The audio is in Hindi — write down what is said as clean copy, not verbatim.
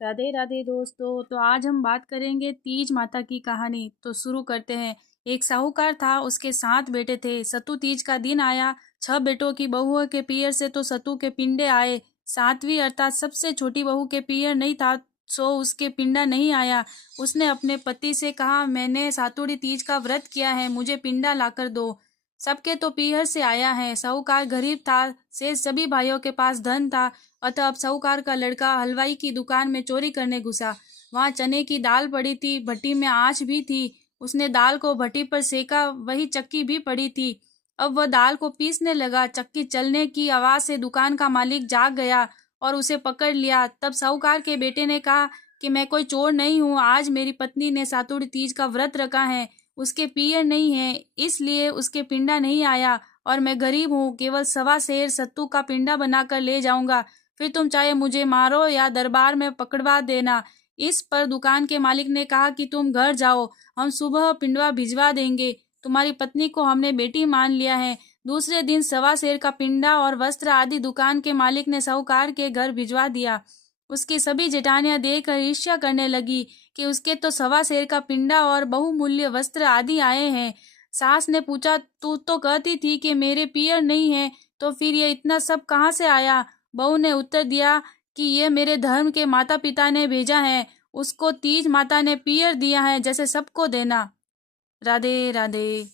राधे राधे दोस्तों। तो आज हम बात करेंगे तीज माता की कहानी। तो शुरू करते हैं। एक साहूकार था, उसके 7 बेटे थे। सतु तीज का दिन आया। 6 बेटों की बहुओं के पियर से तो सतु के पिंडे आए। 7वीं अर्थात सबसे छोटी बहू के पियर नहीं था, सो उसके पिंडा नहीं आया। उसने अपने पति से कहा, मैंने सातुड़ी तीज का व्रत किया है, मुझे पिंडा लाकर दो। सबके तो पीहर से आया है। साहूकार गरीब था, से सभी भाइयों के पास धन था। अतः अब साहूकार का लड़का हलवाई की दुकान में चोरी करने घुसा। वहां चने की दाल पड़ी थी, भट्टी में आँच भी थी। उसने दाल को भट्टी पर सेका, वही चक्की भी पड़ी थी। अब वह दाल को पीसने लगा। चक्की चलने की आवाज से दुकान का मालिक जाग गया और उसे पकड़ लिया। तब साहूकार के बेटे ने कहा कि मैं कोई चोर नहीं हूँ, आज मेरी पत्नी ने सातुड़ी तीज का व्रत रखा है, उसके पियर नहीं है, इसलिए उसके पिंडा नहीं आया और मैं गरीब हूँ, केवल सवा सेर सत्तू का पिंडा बनाकर ले जाऊंगा। फिर तुम चाहे मुझे मारो या दरबार में पकड़वा देना। इस पर दुकान के मालिक ने कहा कि तुम घर जाओ, हम सुबह पिंडवा भिजवा देंगे। तुम्हारी पत्नी को हमने बेटी मान लिया है। दूसरे दिन सवा सेर का पिंडा और वस्त्र आदि दुकान के मालिक ने साहूकार के घर भिजवा दिया। उसकी सभी जेठानियां देखकर ईर्ष्या करने लगी कि उसके तो सवा सेर का पिंडा और बहुमूल्य वस्त्र आदि आए हैं। सास ने पूछा, तू तो कहती थी कि मेरे पियर नहीं है, तो फिर ये इतना सब कहाँ से आया? बहू ने उत्तर दिया कि ये मेरे धर्म के माता पिता ने भेजा है। उसको तीज माता ने पियर दिया है, जैसे सबको देना। राधे राधे।